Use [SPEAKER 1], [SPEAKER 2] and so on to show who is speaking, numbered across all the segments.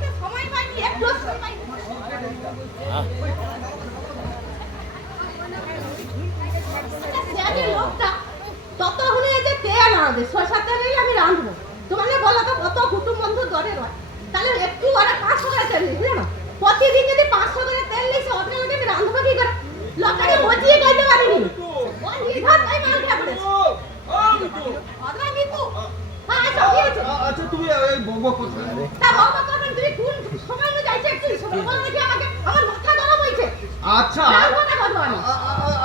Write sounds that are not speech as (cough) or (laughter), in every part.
[SPEAKER 1] একটু সময় লোকটা যে তেল আনবে শসা তেলেই আমি রাঁধবো। তোমাকে বলো তো, কত কুটুম বন্ধু দরে রয়। তাহলে একটু ওরা পাঁচশো করে তেল নিস যদি পাঁচশো করে তেল নিস ওদের লোকে আমি রাঁধবো কি করে? বজিয়ে গাইতে পারিনি। ও পড়েছে ওদের কিন্তু হ্যাঁ সব কি হয়েছে?
[SPEAKER 2] আচ্ছা তুমি আচ্ছা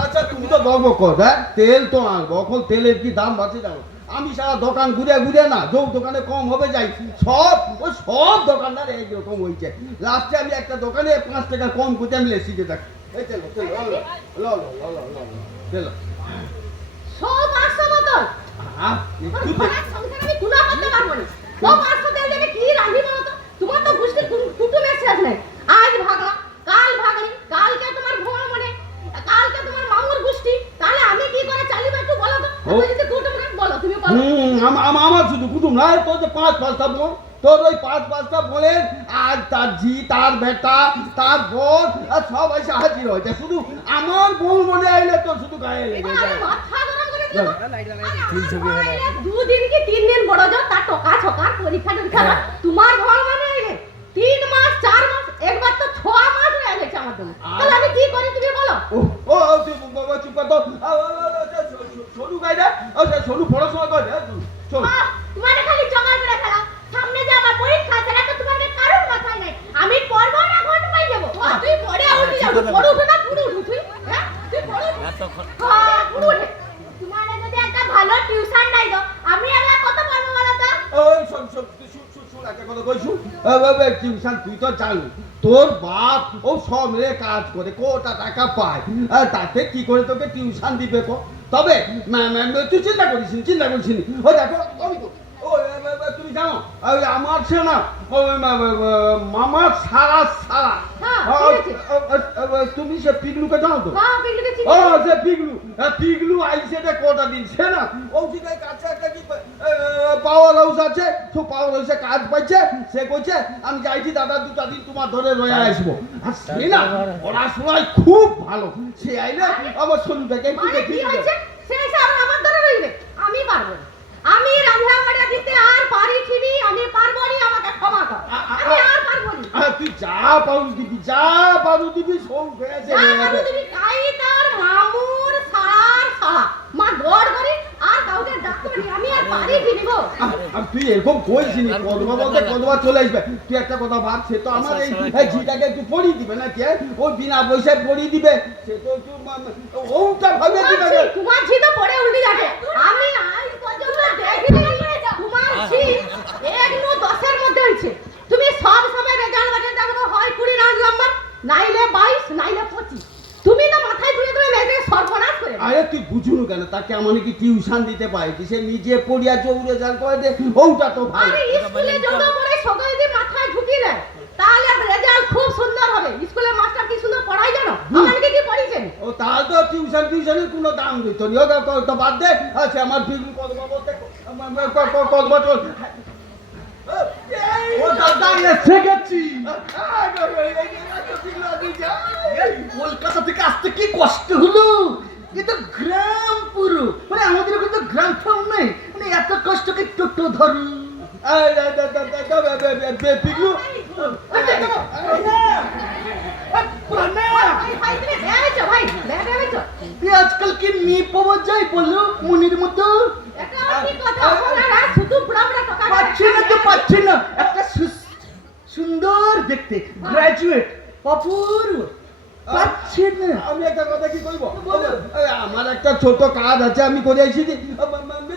[SPEAKER 2] আচ্ছা তুমি তো কর হ্যাঁ? তেল তো আনব এখন তেলের কি দাম বাড়ছে জানো আমি সারা দোকান ঘুরে ঘুরে না যোগ দোকানে কম হবে যাই, সব, ওই সব দোকানদার এইরকম হয়েছে লাস্টে আমি একটা দোকানে পাঁচ টাকা কম করতে আমি লেসিকে থাকি এই তেলো তেলো ল ল ল ল ল ল তেলো
[SPEAKER 1] সব পাঁচশো মতন।
[SPEAKER 2] হ্যাঁ
[SPEAKER 1] আমার বলো বলো বলো বলো।
[SPEAKER 2] শুধু কুটুম না তোর যে পাঁচ পাঁচটা বোন তোর ওই পাঁচ পাঁচটা বোনের আর তার ঝি তার বেটা তার বোন আর সব এসে হাজির হয়েছে শুধু আমার বোন মনে আইলে তোর শুধু গায়ে লেগে যায়।
[SPEAKER 1] করে দিলাম। আরে দুদিন কি তিন দিন বড় যাও তার টকা ছকার পরীক্ষা টরীক্ষা না। তোমার ঘর মানে তিন মাস চার মাস একবার তো ছ মাস হয়ে গেছে আমার জন্য। তাহলে আমি কি করি তুমি বলো?
[SPEAKER 2] ও বাবা চুপ কর তো আ, ও, ও, ও, সে সো- সো- সোনু গাইডা ও সে সোনু পড়াশোনা করে হ্যাঁ, শোন
[SPEAKER 1] আহ, তোমার খালি জমা করে ফেলা সামনে যে আমার পরীক্ষা সেটা তো তোমার কারোর মাথায় নাই আমি পড়ব না ঘর পাই যাব আহ, তুই পড়ে উঠে যাব পড়ে উঠে না পুরো উঠু তুই হ্যাঁ তুই পড়ে উঠু। হ্যাঁ, পুরো উঠে। তোমার যদি একটা ভালো টিউশন নাই দাও আমি আবার কত পারব বলো তো
[SPEAKER 2] ওই শোন শোন তুই শুন শুন শুন একটা কথা কইছু টিউশন তুই তো জানি তোর বাপ ও সব মিলে কাজ করে কোটা টাকা পায় আর তাতে কি করে তোকে টিউশন দিবে কো? তবে তুই চিন্তা করিস নি, চিন্তা করিস নি। ও দেখো তুমি জানো আমার সে না ওই মা- মা- মা- মামার সারা সারা।
[SPEAKER 1] হ্যাঁ,
[SPEAKER 2] তুমি সে পিগলুকে জানো তো?
[SPEAKER 1] হ্যাঁ
[SPEAKER 2] ও সে পিগলু। পিগলু আইছে রে কটা দিন সে না ও ঠিক আছে কাছে একটা কি পাওয়ার হাউস আছে তো পাওয়ার হাউসে কাজ পাইছে সে কইছে আমি যাইছি দাদা দুটা দিন তোমার ধরে রয়ে আসব। আর সে না পড়াশোনায় খুব ভালো। সে আইলে আমার শরীরটাকে একটু
[SPEAKER 1] মানে কি
[SPEAKER 2] দেখিয়ে
[SPEAKER 1] সে আমার ধরে রইবে? আমি পারব না। আমি রান্না বাড়া দিতে আর পারি ছিনি আমি পারব না আমাকে ক্ষমা কর। আমি আর পারব না
[SPEAKER 2] তুই যা পারু দিবি যা পারু দিবি সব হয়েছে
[SPEAKER 1] যা পারো তুমি তাই তার মা গড় করে আর কাউকে ডাকতে আমি আর পারি ছিনি গো
[SPEAKER 2] তুই এরকম কইছিনি কদবা বলতে কদবা চলে আসবে তুই একটা কথা ভাব সে তো আমার এই ঝিটাকে একটু পড়িয়ে দিবে না কে ও বিনা পয়সায় পড়িয়ে দিবে সে তো একটু ওটা ভাবে
[SPEAKER 1] তোমার
[SPEAKER 2] দিবে
[SPEAKER 1] তোমার ছি তো পড়ে উল্টে যাবে আমি আজ পর্যন্ত দেখিনি তোমার ছি এক নু দশের মধ্যে হয়েছে তুমি সব সময় রেজাল্ট বাজে দেখো হয় কুড়ি রাউন্ড নাম্বার নাইলে বাইশ নাইলে পঁচিশ তুমি তো মাথায় ঘুরে ঘুরে মেয়েদের সর্বনাশ করে দাও।
[SPEAKER 2] আরে তুই বুঝুনু কেন তাকে আমার কি টিউশন দিতে পারে কি সে নিজে পড়িয়া চৌড়ে যান করে দে ওটা তো ভালো
[SPEAKER 1] আরে স্কুলে যত পড়ে সকল যদি মাথায় ঢুকিয়ে দেয় তাহলে রেজাল্ট খুব সুন্দর হবে স্কুলে মাস্টার কি সুন্দর পড়াই জানো আমাকে কি পড়িয়েছেন
[SPEAKER 2] ও তাহলে তো টিউশন টিউশনের কোনো দাম দিত নি ওকে তো বাদ দে আচ্ছা আমার ফিগুল কদবা বলতে কদবা চল
[SPEAKER 3] ও দাদা এসে গেছি কলকাতা থেকে আসতে কি কষ্ট হলো এটা গ্রাম পুরো মানে আমাদের ওখানে তো গ্রাম ফাম নেই মানে এত কষ্ট করে টোটো ধরু
[SPEAKER 1] ভাই ভাই তুমি ভেবেছো ভাই
[SPEAKER 3] আজকাল কি নিয়ে পাওয়া যায় বলো মনির মতো
[SPEAKER 1] এটা কি কথা ওনারা শুধু বুড়া বুড়া
[SPEAKER 3] পাচ্ছি না তো পাচ্ছি না একটা সুন্দর দেখতে গ্রাজুয়েট অপূর্ব পাচ্ছি না
[SPEAKER 2] আমি একটা কথা কি কইব এই, আমার একটা ছোট কাজ আছে আমি করে আসি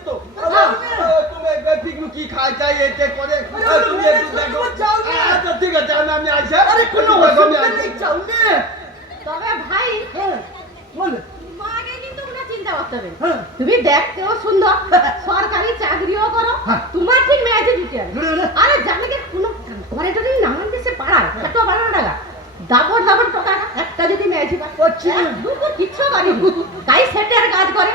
[SPEAKER 2] তো। তুমি কি খাই চাই এতে করে। তুমি একটু দেখো। আচ্ছা ঠিক আছে আমি আমি আইছি
[SPEAKER 3] আরে কোনো
[SPEAKER 2] তুমি দেখো, আমি
[SPEAKER 3] অসুবিধা নেই চাও না।
[SPEAKER 1] তবে ভাই
[SPEAKER 3] হ্যাঁ বলো।
[SPEAKER 1] কিন্তু চিন্তা করতে হবে
[SPEAKER 3] হ্যাঁ।
[SPEAKER 1] তুমি দেখতেও সুন্দর। (laughs) সরকারি চাকরিও করো
[SPEAKER 3] হ্যাঁ।
[SPEAKER 1] তোমার ঠিক মেয়েছে দিতে হবে
[SPEAKER 3] ধরে ধরে।
[SPEAKER 1] আরে জানলে কোনো ঘরে যদি নামান দেশে পাড়ায় এত বারো টাকা দাবর দাবর টাকা একটা যদি মেয়েছে
[SPEAKER 3] করছি। না।
[SPEAKER 1] দুপুর কিচ্ছু করি কাই কাজ করে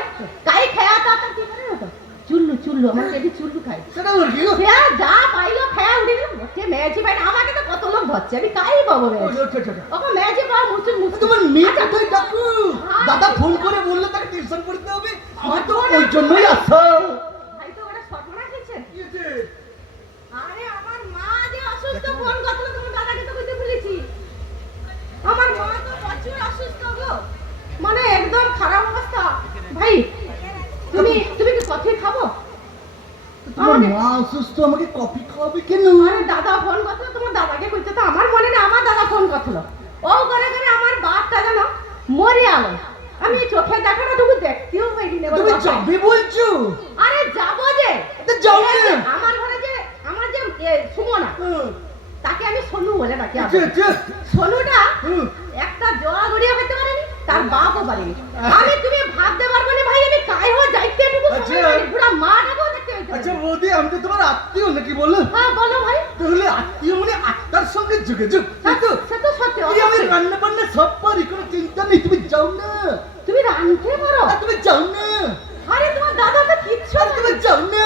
[SPEAKER 1] কাই খেয়া তা কি করে না চুল্লু চুল্লু আমার বেবি চুল্লু খাই
[SPEAKER 3] সেটা কি?
[SPEAKER 1] যা পাইলো খায়া উঠে সে মেয়েছি পাই আমাকে তো কত লোক ধরছে আমি কাই পাবো
[SPEAKER 3] আচ্ছা, আচ্ছা, আচ্ছা।
[SPEAKER 1] ওকে মেয়েছি পাওয়া মুচুন মুচুন
[SPEAKER 3] তোমার মেয়ে কোথায় ডাকু? দাদা ফোন করে বললে তাকে টিউশন পড়তে হবে। আমার তো ওই জন্যই আসছো
[SPEAKER 1] ভাই তো ওটা সর্বনাশ হয়েছে
[SPEAKER 3] কি হয়েছে?
[SPEAKER 1] আরে আমার মা যে অসুস্থ ফোন করছিল তোমার দাদাকে তো কইতে ভুলেছি আমার মা তো প্রচুর অসুস্থ গো মানে একদম খারাপ অবস্থা। ভাই তুমি তুমি কি কফি খাব?
[SPEAKER 3] তোমার মা অসুস্থ আমাকে কফি খাওয়াবে কেন?
[SPEAKER 1] আরে দাদা ফোন করছিল তোমার দাদাকে কইতে তো আমার মনে নেই আমার দাদা ফোন করছিল। ও করে করে আমার বাপটা যেন মরে আলো। আমি চোখে দেখানোটুকু দেখতেও পাইনি
[SPEAKER 3] তুমি যাবে বলছো?
[SPEAKER 1] আরে যাব যে।
[SPEAKER 3] যাও
[SPEAKER 1] এই যে
[SPEAKER 3] না।
[SPEAKER 1] আমার ঘরে যে আমার যে সুমনা তাকে আমি সোনু বলে ডাকি
[SPEAKER 3] আচ্ছা। আচ্ছা।
[SPEAKER 1] সোনুটা একটা জোয়া গড়িয়া তার বাপও পারেনি আমি তুমি ভাবতে পারব না ভাই আমি কাই হো যাইতে এটুকু
[SPEAKER 3] আচ্ছা।
[SPEAKER 1] পুরা মাটাকেও দেখতে
[SPEAKER 3] আচ্ছা
[SPEAKER 1] পারেনি।
[SPEAKER 3] বৌদি আমি তো তোমার আত্মীয় নাকি বলো?
[SPEAKER 1] হ্যাঁ বলো ভাই।
[SPEAKER 3] তাহলে আত্মীয় মানে আত্মার সঙ্গে যোগাযোগ তাই তো?
[SPEAKER 1] সে তো সত্যি
[SPEAKER 3] আমি রান্না বান্না সব পারি কোনো চিন্তা নেই তুমি যাও না।
[SPEAKER 1] তুমি রাঁধতে পারো?
[SPEAKER 3] তুমি যাও না।
[SPEAKER 1] আরে তোমার দাদা তো কিচ্ছু
[SPEAKER 3] আর তুমি যাও না।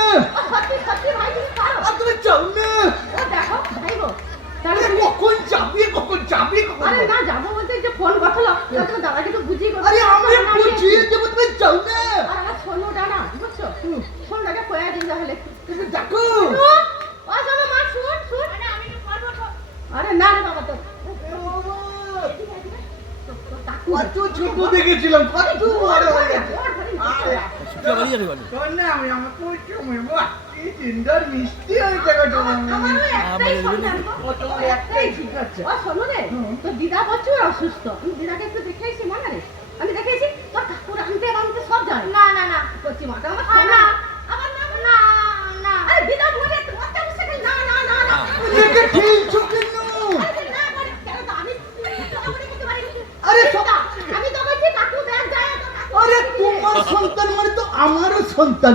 [SPEAKER 1] সত্যি সত্যি ভাই তুমি পারো।
[SPEAKER 3] আর তুমি যাও না।
[SPEAKER 1] ও দেখো ভাই গো তাহলে
[SPEAKER 3] কখন যাবে কখন যাবে কখন
[SPEAKER 1] আরে না যাব ফোন করছিল তোমার দাদাকে তো বুঝিয়ে করতে
[SPEAKER 3] আরে আমি বুঝিয়ে দেবো তুমি যাও না।
[SPEAKER 1] আর আমার সোনুটা না বুঝছ? সোনুটাকে কয়া দিন তাহলে।
[SPEAKER 3] তুমি দেখো।
[SPEAKER 1] ও শোনো মা শুন শুন। আরে আমি তো করব। তো আরে না রে বাবা তো
[SPEAKER 3] কত ছোট দেখেছিলাম কত বড় হয়ে গেছে আরে শোন না আমি আমাকে ওই সময় এই তিনটার মিষ্টি
[SPEAKER 1] ওই
[SPEAKER 3] জায়গাটা
[SPEAKER 1] তো দিদা প্রচুর অসুস্থ। তুমি দিদাকে একটু দেখে আসি মনে রে আমি দেখেছি তোর ঠাকুর আনতে আনতে সব জানে। না না না। করছি মা আমার সোনা আমার নাম না না।
[SPEAKER 3] আমারও সন্তান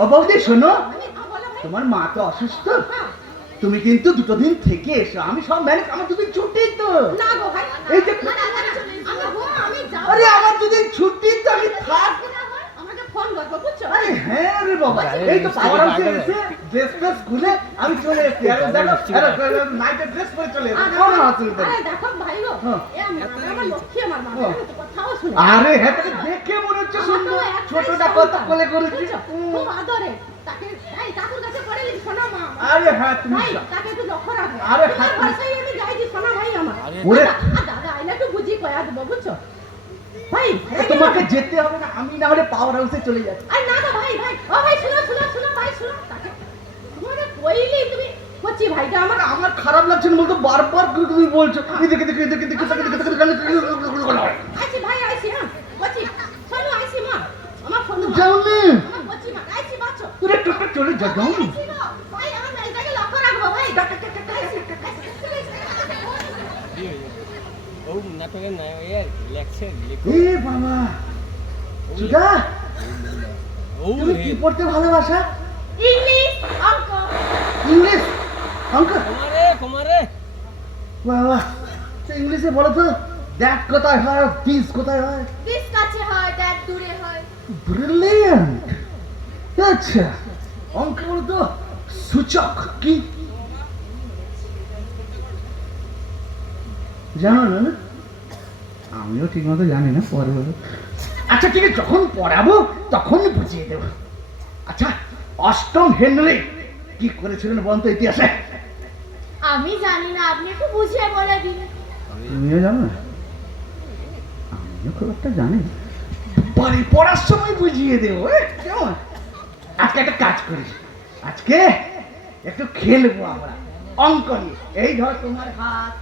[SPEAKER 1] ও
[SPEAKER 3] বৌদি শোনো। তোমার মা তো অসুস্থ। তুমি কিন্তু দুটো দিন থেকে এসো। আমি সব ম্যানেজ আমার দুদিন ছুটি তো।
[SPEAKER 1] না গো ভাই
[SPEAKER 3] এই যে-। আরে আমার দুদিন ছুটি তো আমি থাক।
[SPEAKER 1] আমাকে ফোন করব বুঝছ?
[SPEAKER 3] আরে হ্যাঁ রে বাবা। এই তো পাওয়ার হাউসে এসে ড্রেস ফ্রেস খুলে আমি চলে এসেছি। আর দেখো নাইটের ড্রেস পরে চলে এসেছি।
[SPEAKER 1] আরে দেখো ভাই গো
[SPEAKER 3] হ্যাঁ।
[SPEAKER 1] এ আমার আমার লক্ষ্মী আমার মা
[SPEAKER 3] হ্যাঁ।
[SPEAKER 1] কথাও শুনে।
[SPEAKER 3] আরে হ্যাঁ দেখে মনে হচ্ছে সুন্দর। ছোটটা কত কোলে করেছি।
[SPEAKER 1] খুব আদরে। তাকে এই কাকুর কাছে পড়ে গেছি শোনা মা।
[SPEAKER 3] আরে হ্যাঁ তুমি
[SPEAKER 1] তাকে একটু লক্ষ্য রাখো।
[SPEAKER 3] আরে হ্যাঁ, তুমি-
[SPEAKER 1] আমি যাইছি শোনা ভাই আমার।
[SPEAKER 3] ওরে।
[SPEAKER 1] দাদা বুঝি কয়া দেবো বুঝছ? ভাই
[SPEAKER 3] তোমাকে যেতে হবে না আমি না হলে পাওয়ার হাউসে চলে যাচ্ছি।
[SPEAKER 1] আরে না না ভাই ভাই। ও ভাই শুনো শুনো শুনো ভাই শুনো। তাকে ওইলি তুমি করছি ভাইটা আমার
[SPEAKER 3] আমার খারাপ লাগছে না বলতো বারবার তুমি বলছো এদিকে দেখে এদিকে দেখে দেখে দেখে দেখে
[SPEAKER 1] দেখে ভাই আছি হ্যাঁ করছি শোনো আছি ফোন
[SPEAKER 3] যাও বাবা তুমি কি পড়তে ভালোবাসা
[SPEAKER 1] ইংলিশ? অঙ্ক?
[SPEAKER 4] কুমারে কুমারে
[SPEAKER 3] বাবা তো ইংলিশে বলো তো দ্যাট কোথায় হয়? দিস কোথায় হয়?
[SPEAKER 1] দিস কাছে হয় দ্যাট দূরে হয়।
[SPEAKER 3] ব্রিলিয়ান্ট আচ্ছা অঙ্ক বলো তো সূচক কি? জানো না না? আমিও ঠিক মতো জানি না পরে বলো। আচ্ছা ঠিক আছে যখন পড়াবো তখন বুঝিয়ে দেব। আচ্ছা অষ্টম হেনরি। কি করেছিলেন বলতো ইতিহাসে?
[SPEAKER 5] আমি জানি না আপনি একটু বুঝিয়ে বলে দিন।
[SPEAKER 3] তুমিও জানো? না আমিও খুব একটা জানি। না। বাড়ি পড়ার সময় বুঝিয়ে দেবো কেমন? আজকে একটা কাজ করি। আজকে একটু খেলব আমরা অঙ্ক নিয়ে। এই ধর তোমার হাত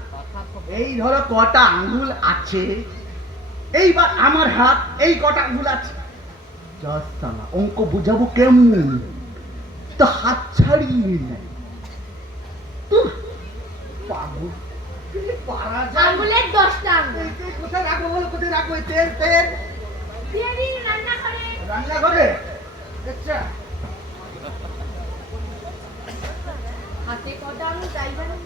[SPEAKER 3] এই ধরো কটা আঙ্গুল আছে। এইবার আমার হাত এই কটা আঙ্গুল আছে। জাস্ট অঙ্ক বুঝাবো কেমন? তো হাত ছাড়িয়ে নেয় পাগল। পারা যায়।
[SPEAKER 5] আঙ্গুলের দশটা আঙ্গুল
[SPEAKER 3] কোথায় রাখব বলো কোথায় রাখব তেল তেল?
[SPEAKER 5] দিয়ে দিন রান্না করে
[SPEAKER 3] রান্নাঘরে আচ্ছা
[SPEAKER 5] হাতে কটা আঙুল তাই জানেন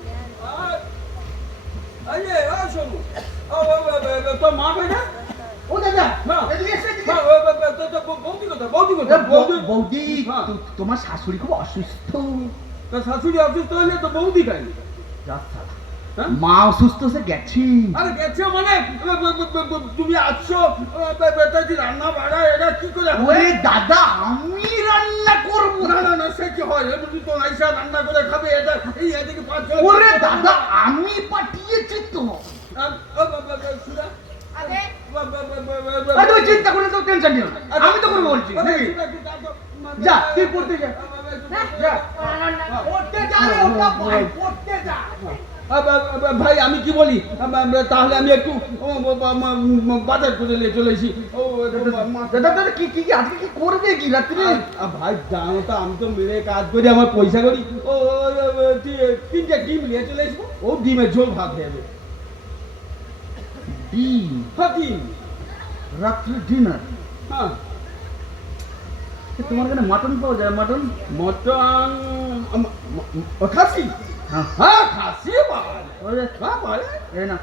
[SPEAKER 2] এই যে, ও শোনো। ও, ও, ও, ও, ও, তোর মা কই না?
[SPEAKER 3] ও দাদা
[SPEAKER 2] না।
[SPEAKER 3] এদিকে এসো, এদিকে।
[SPEAKER 2] না, ও, ও, ও, তোর- তোর বৌ- বৌদি কোথায়? বৌদি
[SPEAKER 3] এ,
[SPEAKER 2] কোথায়?
[SPEAKER 3] বৌ-
[SPEAKER 2] বৌদি- হ্যাঁ।
[SPEAKER 3] তো- তোমার শাশুড়ি খুব অসুস্থ
[SPEAKER 2] তোর শাশুড়ি অসুস্থ হলে তো বৌদি। হ্যাঁ?
[SPEAKER 3] মা অসুস্থ সে গেছি
[SPEAKER 2] আরে গেছে মানে তুমি আসছো রান্না বাড়া এটা কি করে
[SPEAKER 3] ওরে দাদা আমি রান্না করব
[SPEAKER 2] না না না সে কি হয় এমনি তো নাইসা রান্না করে খাবে এটা এই এদিকে পাঁচ
[SPEAKER 3] ওরে দাদা আমি পাঠিয়েছি তো চিন্তা করে তো টেনশন নিও আমি তো করব বলছি
[SPEAKER 2] যা
[SPEAKER 3] তুই পড়তে যা ভাই,
[SPEAKER 2] আমি কি বলি তাহলে আমি একটু বাজার করে নিয়ে চলে এসি
[SPEAKER 3] কি কি আজকে কি করবে কি রাত্রে
[SPEAKER 2] ভাই জানো তো আমি তো মেরে কাজ করি আমার পয়সা করি ও তিনটে ডিম নিয়ে চলে আসব ও ডিমের ঝোল ভাত হয়ে যাবে
[SPEAKER 3] ডিম
[SPEAKER 2] হ্যাঁ ডিম
[SPEAKER 3] রাত্রে ডিনার
[SPEAKER 2] হ্যাঁ
[SPEAKER 3] তোমার এখানে মাটন পাওয়া যায় মাটন
[SPEAKER 2] মটন খাসি
[SPEAKER 3] হ্যাঁ
[SPEAKER 2] হ্যাঁ খাসি পাওয়া যায়। হ্যাঁ
[SPEAKER 3] না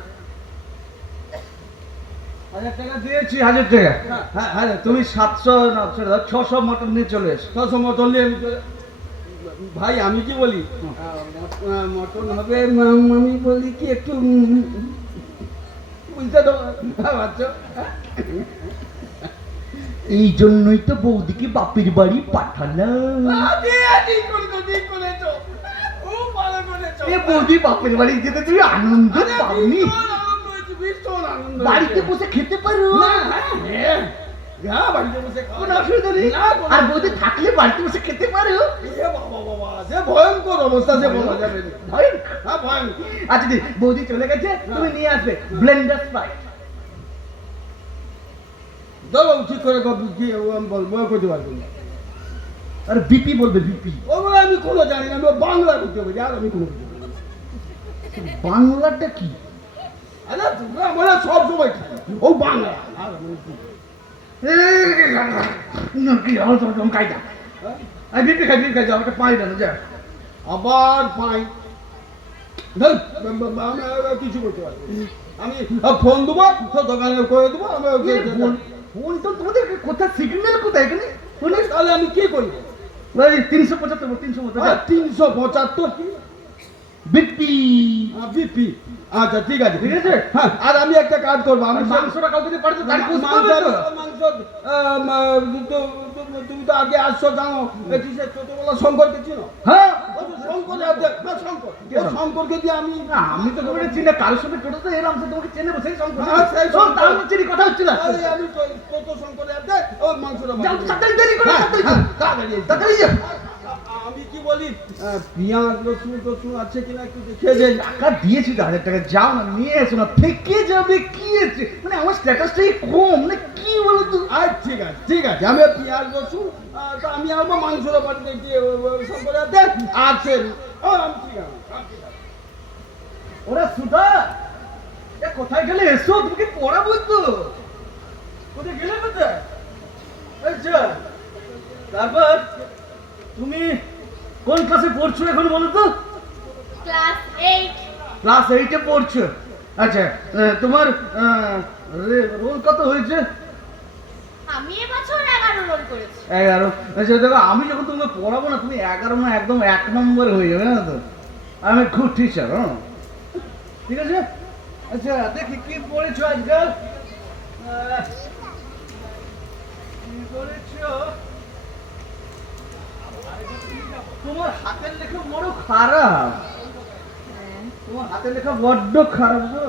[SPEAKER 3] হাজার টাকা দিয়েছি হাজার টাকা
[SPEAKER 2] হ্যাঁ।
[SPEAKER 3] হ্যাঁ হ্যাঁ তুমি সাতশো না ছশো মটন নিয়ে চলে এসো
[SPEAKER 2] ছশো মটন নিয়ে আমি ভাই আমি কি বলি মটন হবে আমি বলি কি একটু বুঝতে তো পারছ
[SPEAKER 3] এই জন্যই তো বৌদিকে বাপের বাড়ি পাঠালাম। বৌদি বাপের বাড়ি যেতে তুমি আনন্দ পাওনি? বাড়িতে বসে খেতে পারো?
[SPEAKER 2] হ্যাঁ, হ্যাঁ।
[SPEAKER 3] আর বৌদি থাকলে বাড়িতে বসে খেতে পারো।
[SPEAKER 2] ভয়ঙ্কর অবস্থা সে বলা যাবে।
[SPEAKER 3] ভয়ঙ্কর।
[SPEAKER 2] হ্যাঁ,
[SPEAKER 3] আচ্ছা বৌদি চলে গেছে। তুমি নিয়ে আসবে ব্লেন্ডার স্প্রাইট।
[SPEAKER 2] দাও বাবু, ঠিক করে আমি করতে পারব না।
[SPEAKER 3] আর বিপি বলবে বিপি।
[SPEAKER 2] ওগুলো আমি কোনো জানি না আমি বাংলা করতে পারি আর আমি কোনো।
[SPEAKER 3] বাংলাটা কি?
[SPEAKER 2] আরে আমরা সব সময় ও বাংলা। আর হ্যাঁ? আবার পাই কিছু করতে পারব আমি ফোন দেবো দোকানে করে দেবো আমি
[SPEAKER 3] তো তোমাদের কোথায় সিগন্যাল কোথায় এখানে? ফোনে
[SPEAKER 2] তাহলে আমি কি করব?
[SPEAKER 3] ওই তিনশো পঁচাত্তর তিনশো পঁচাত্তর
[SPEAKER 2] তিনশো পঁচাত্তর
[SPEAKER 3] বিপি।
[SPEAKER 2] বিপি। আচ্ছা ঠিক আছে
[SPEAKER 3] ঠিক আছে?
[SPEAKER 2] হ্যাঁ আর আমি একটা কাজ করব আমি
[SPEAKER 3] মাংসটা কাউকে তার
[SPEAKER 2] মাংস
[SPEAKER 3] হবে তো?
[SPEAKER 2] মাংস আহ, ম- তো- তো- তুমি তো আগে আসছো জানো। ছোটবেলা শঙ্করকে চিনো
[SPEAKER 3] হ্যাঁ।
[SPEAKER 2] শঙ্কর আছে, না, শঙ্কর ও শঙ্করকে দিয়ে আমি
[SPEAKER 3] না, আমি তো তোমাকে চিনি কারোর সঙ্গে এলাম তোমাকে চেনে
[SPEAKER 2] হ্যাঁ, সেই শঙ্কর।
[SPEAKER 3] তার চিনি কথা হচ্ছে না।
[SPEAKER 2] আমি তো ছোট শঙ্করে আছে ও মাংসটা
[SPEAKER 3] যাও তাড়াতাড়ি দেরি করে
[SPEAKER 2] হ্যাঁ,
[SPEAKER 3] তাড়াতাড়ি
[SPEAKER 2] হ্যাঁ, তাড়াতাড়ি এসো।
[SPEAKER 3] তাড়াতাড়ি যাও।
[SPEAKER 2] আমি কি বলি? পেঁয়াজ রসুন টসুন আছে কিনা একটু দেখে যে
[SPEAKER 3] টাকা দিয়েছি তো হাজার টাকা যাও না নিয়ে এসো না। থেকে যাবে কি আছে মানে আমার স্ট্যাটাসটাই কম মানে তো
[SPEAKER 2] আচ্ছা ঠিক আছে ঠিক আছে আমি পেঁয়াজ তা আমি আমার মাংসটা বাড়িতে দিয়ে শঙ্করে আছে আছে ঠিক আছে আমি ঠিক আছে।
[SPEAKER 3] ওরা সুধা কোথায় গেলে এসো? তুমি কোথায় গেলে কোথায়? আচ্ছা তারপর তুমি কোন ক্লাসে পড়ছো এখন বলো তো?
[SPEAKER 5] Class eight.
[SPEAKER 3] ক্লাস পড়ছো। আচ্ছা তোমার রোল কত হয়েছে?
[SPEAKER 5] আমি এবছর এগারো রোল করেছি।
[SPEAKER 3] এগারো? আচ্ছা দেখো আমি যখন তোমাকে পড়াবো না তুমি এগারো না একদম এক নম্বরে হয়ে যাবে না তো? আমি খুব টিচার হ্যাঁ ঠিক আছে? আচ্ছা দেখি কি পড়েছো আজকাল কি পড়েছো? তোমার হাতের লেখা বড় খারাপ। তোমার হাতের লেখা বড্ড খারাপ গো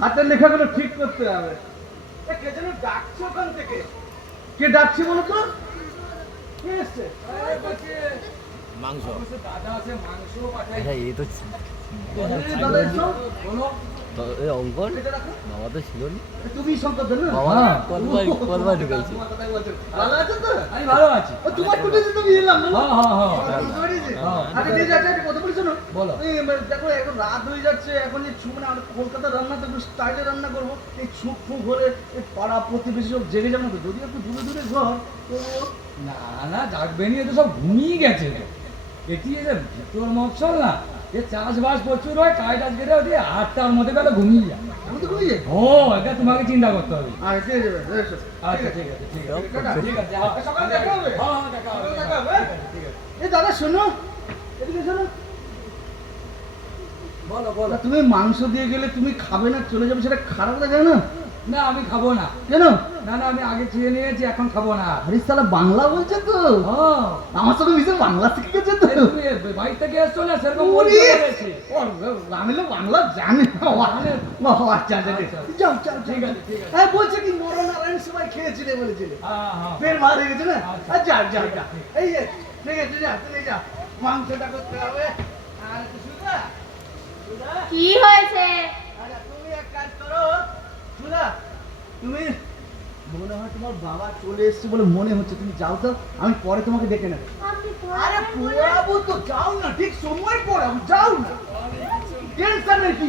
[SPEAKER 3] হাতের লেখাগুলো ঠিক করতে হবে। কে যেন ডাকছে ওখান থেকে? কে ডাকছে বলো তো? কে এসছে?
[SPEAKER 4] মাংস।
[SPEAKER 3] এ, দাদা এসো
[SPEAKER 4] অঙ্কন
[SPEAKER 3] রাখো।
[SPEAKER 4] বাবা তো ছিল না
[SPEAKER 3] তুমি না
[SPEAKER 4] বাবা ঢুকাইছে
[SPEAKER 3] বলছো। ভালো আছো তো
[SPEAKER 6] আমি ভালো আছি
[SPEAKER 3] ও, তোমার কুটিতে তুমি এলাম না
[SPEAKER 6] হ্যাঁ হ্যাঁ হ্যাঁ
[SPEAKER 3] বুঝতে পেরেছি?
[SPEAKER 6] হ্যাঁ।
[SPEAKER 3] আরে ঠিক আছে, একটা কথা বলি শোনো।
[SPEAKER 6] বলো।
[SPEAKER 3] এই, মানে, দেখো, এখন রাত হয়ে যাচ্ছে, এখন এই মানে রান্না তো স্টাইলে রান্না করব। এই হলে এই পাড়া প্রতিবেশী সব জেগে যাবে না তো? যদি একটু দূরে দূরে ঘর, তো
[SPEAKER 6] না না জাগবে নিয়ে তো সব ঘুমিয়ে গেছে এটি ভিতর মফসল না এ চাষবাস প্রচুর হয় কাজ টাজ কেটে ওটি আটটার মধ্যে বেলা ঘুমিয়ে যায়। ও এটা তোমাকে চিন্তা করতে হবে।
[SPEAKER 3] আরে, ঠিক আছে।
[SPEAKER 6] আচ্ছা ঠিক আছে ঠিক ঠিক
[SPEAKER 3] দাদা শোনো এদিকে শোনো।
[SPEAKER 6] বলো বলো।
[SPEAKER 3] তুমি মাংস দিয়ে গেলে তুমি খাবে না চলে যাবে সেটা খারাপ লাগে না?
[SPEAKER 6] না আমি খাব না।
[SPEAKER 3] কেন?
[SPEAKER 6] না না আমি আগে খেয়ে নিয়েছি এখন খাব না।
[SPEAKER 3] আরে সালা বাংলা বলছে তো?
[SPEAKER 6] হ্যাঁ
[SPEAKER 3] আমার সঙ্গে মিশে বাংলা শিখে গেছে তো?
[SPEAKER 6] এ, থেকে এসছো না? সেরকম
[SPEAKER 3] ওরে!
[SPEAKER 6] বলতে পেরেছি।
[SPEAKER 3] ও, আমি না বাংলা জানি না। ও, ও, আচ্ছা আচ্ছা যাও যাও ঠিক আছে
[SPEAKER 6] ঠিক আছে।
[SPEAKER 3] হ্যাঁ বলছে কি নরনারায়ণ সবাই খেয়েছিলে বলেছিলে।
[SPEAKER 6] হ্যাঁ হ্যাঁ
[SPEAKER 3] ফের ভালো হয়ে গেছে না?
[SPEAKER 6] আচ্ছা।
[SPEAKER 3] আচ্ছা এই যে ঠিক আছে যা মাংসটা করতে হবে। আর
[SPEAKER 5] কি
[SPEAKER 3] আরে তুমি এক কাজ করো সুধা তুমি? মনে হয় তোমার বাবা চলে এসেছে বলে মনে হচ্ছে। তুমি যাও তো আমি পরে তোমাকে ডেকে নেব। আরে পড়াবো তো যাও না ঠিক সময় পড়াবো যাও না। টেনশনের কি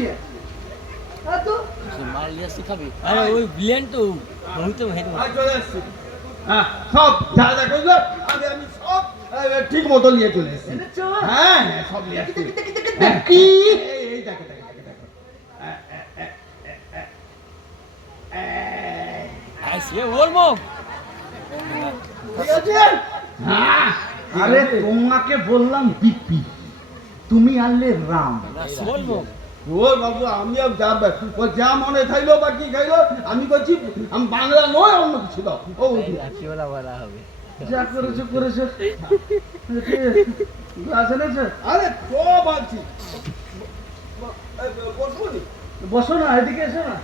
[SPEAKER 3] হ্যাঁ তো?
[SPEAKER 4] আরে ওই বিলেন তো তো হেড
[SPEAKER 2] হ্যাঁ সব যা যা করল আমি আমি সব ঠিক মতো নিয়ে চলে এসছি। হ্যাঁ হ্যাঁ সব নিয়ে
[SPEAKER 3] দেখি, দেখি,
[SPEAKER 2] হ্যাঁ,
[SPEAKER 3] দেখি।
[SPEAKER 2] এই এই দেখো দেখো দেখো দেখো হ্যাঁ, হ্যাঁ, হ্যাঁ, হ্যাঁ, হ্যাঁ,
[SPEAKER 4] বলব?
[SPEAKER 3] আছে? আরে তোমাকে বললাম বিপি তুমি আনলে রাম।
[SPEAKER 4] বলব?
[SPEAKER 2] ও বাবু আমি আর যা ও যা মনে খাইলো বা কি খাইলো আমি করছি আমি বাংলা নয় অন্য কিছু দাও। ও
[SPEAKER 4] বলা হবে।
[SPEAKER 3] যা করেছ করেছ। গ্লাস এনেছো
[SPEAKER 2] আরে সব আছি
[SPEAKER 3] বসো না এদিকে এসো না।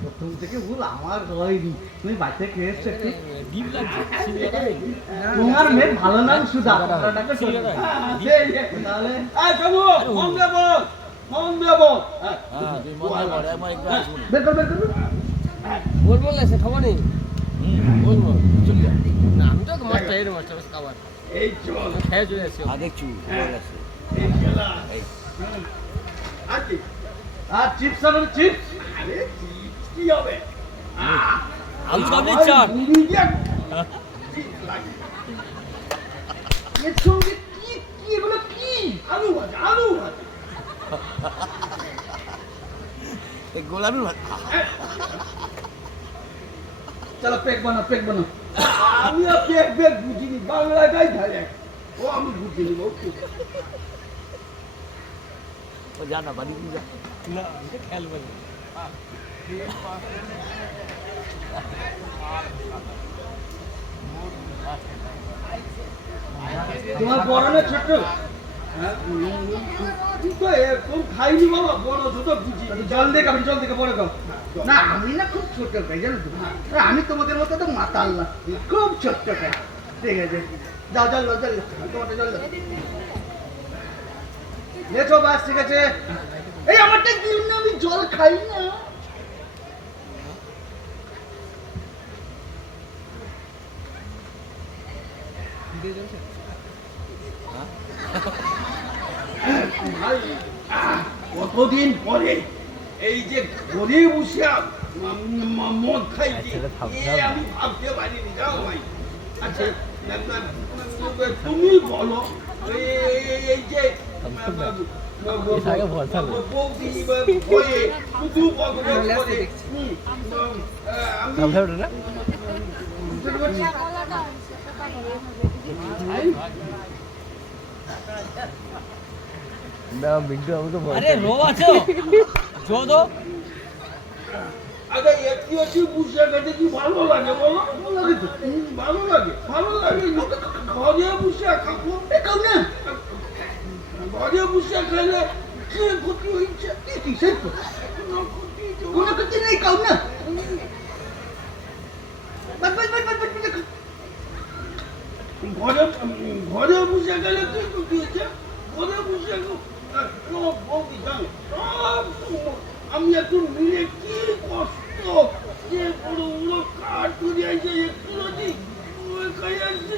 [SPEAKER 2] প্রথম থেকে ভুল।
[SPEAKER 3] আমার হয়নি। তুমি বাচ্চা খেয়ে এসছো একটু।
[SPEAKER 4] ডিপ লাগছে
[SPEAKER 3] তোমার মেয়ে ভালো নাম। তাহলে। বের কর বের কর।
[SPEAKER 4] বলব না সে খবর নেই। আমি তো মাছটা এর মাছটা বেশ খাবার
[SPEAKER 2] এই চল,
[SPEAKER 4] খেয়ে।
[SPEAKER 2] আর
[SPEAKER 3] চিপস চিপস
[SPEAKER 4] আলু
[SPEAKER 2] ভাজা,
[SPEAKER 3] চলো পেক বানাও পেক বানাও
[SPEAKER 2] আমি আর পেট পেট বুঝিনি বাংলাটাই থাকে ও আমি বুঝিনি ওকে
[SPEAKER 4] ও যা না বাড়ি যা না খেলবে
[SPEAKER 3] তোমার বড় না ছোট
[SPEAKER 2] তুই তো এরকম খাইনি বাবা বড় দুটো বুঝি
[SPEAKER 3] জল দিয়ে খাবি জল থেকে বড় খাও না আমি না খুব ছোট খাই জানো তো। আমি তোমাদের মতো তো মাতাল না। খুব ছোট্ট খাই ঠিক আছে। যাও জল জল। তোমারটা জল লেছো বাস ঠিক আছে। এই আমারটা দিন না আমি জল খাই না।
[SPEAKER 2] কতদিন পরে? এই যে ঘরে বসে আম- ম- মদ খাইছি এ আমি ভাবতে পারিনি যাও ভাই। আচ্ছা না, না, তুমি বলো এই- এই- এই যে
[SPEAKER 4] এর আগে ভরসা নেই।
[SPEAKER 2] বৌদি বা ভয়ে (laughs)
[SPEAKER 6] দো
[SPEAKER 2] আগে একটু একটু বুঝে গেছে কি ভালো লাগে, বলো ভালো লাগে তো? ভালো লাগে ভালো লাগে ঘরে বসে খাব। একাও না ঘরে বসে খেলে কি ক্ষতি হয়েছে? কিসের কোনো ক্ষতি নেই কাউ না। ঘরে ঘরে বসে গেলে কি ক্ষতি হয়েছে? ঘরে বসে গ- আহ, ও, বৌদি জানো, সব সময় আমি একটু মিলে কি কষ্ট যে বড় বড় কাঠ তুলে আছে একটু যদি ওই খাই আসছে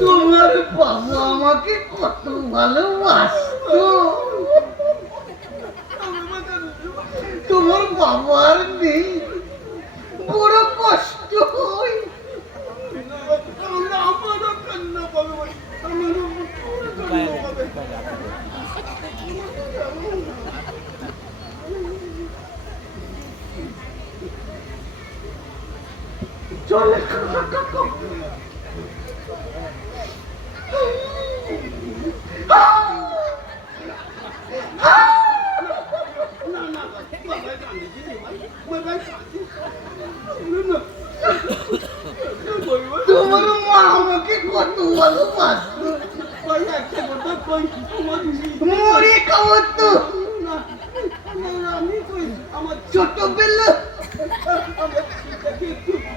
[SPEAKER 3] তোমার বাবা আমাকে কত ভালোবাসতো তোমার বাবার নেই বড় কষ্ট হয়
[SPEAKER 2] আমারও কান্না পাবে আমারও কান্না পাবে
[SPEAKER 3] চলে
[SPEAKER 2] না না বাবা কান্দিছি বাবা কান্দিছি না
[SPEAKER 3] তোমার মা আমাকে কত ভালোবাসতো। মরে খাওয়াতো
[SPEAKER 2] আমার ছেলেটাকে একটু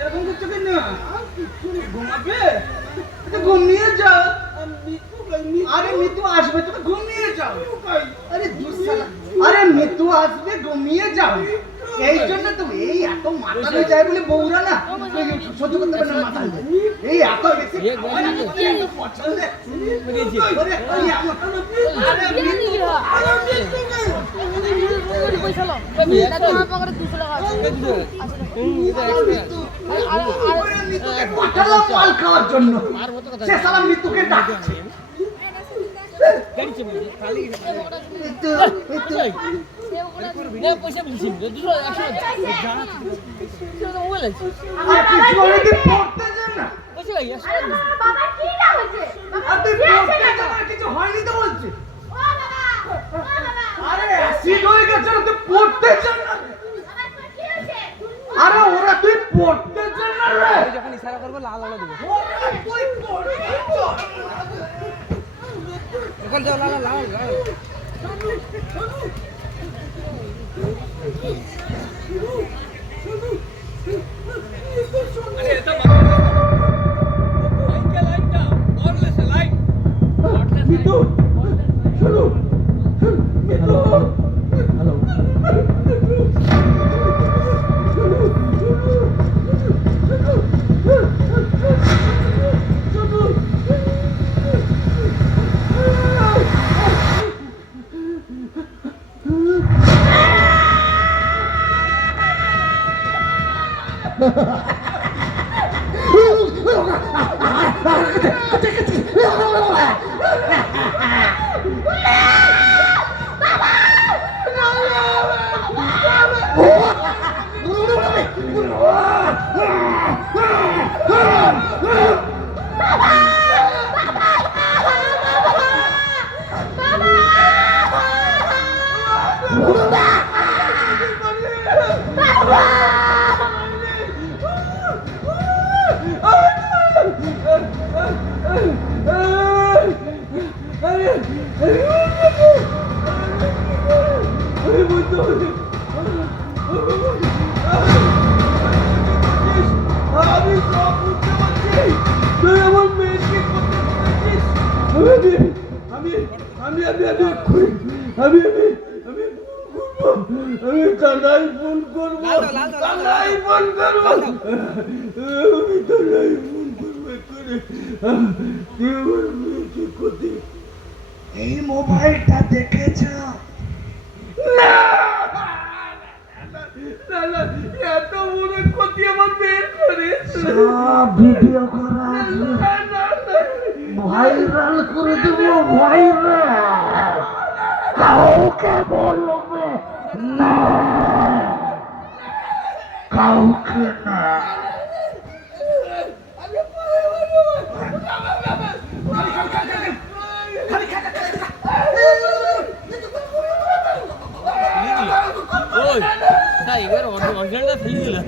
[SPEAKER 3] এরকম করছ কেন ঘুমাবে ঘুমিয়ে যাও আরে মিতু আসবে তুমি ঘুমিয়ে যাও আরে দুঃসালা আরে মিতু আসবে ঘুমিয়ে যাও এই জন্য তো এই এত মাথা হয়ে যায় বলে বউরা না সহ্য করতে পারে না মাথা এই এত বেশি
[SPEAKER 4] এ
[SPEAKER 3] খাওয়ার জন্য সে সালা মিতুকে ডাকছে কিছু হয়নি তো বলছি আরে পড়তে যান না
[SPEAKER 5] বাবা, তোমার কি হয়েছে?
[SPEAKER 3] আরে ওরা তুই পড়তে না রে?
[SPEAKER 4] যখন ইশারা করব লাল আলো দেবো। ওখানে যাও লাল লাল লাল
[SPEAKER 2] মৃত্যু শুনো
[SPEAKER 4] আমি করব আমার মেয়েকে
[SPEAKER 3] এই মোবাইলটা দেখেছ?
[SPEAKER 4] না না, না, এত বড় ক্ষতি আমার বের করেছে
[SPEAKER 3] ভিডিও করা। ভাইরাল করে দেবো ভাইরাল কাউকে বলবে না। কাউকে না।
[SPEAKER 2] ಟೈಗರ್ ಒಂದು
[SPEAKER 4] ಒಂದೆಳ್ದ
[SPEAKER 2] ಫೀಲ್ ಇಲ್ಲ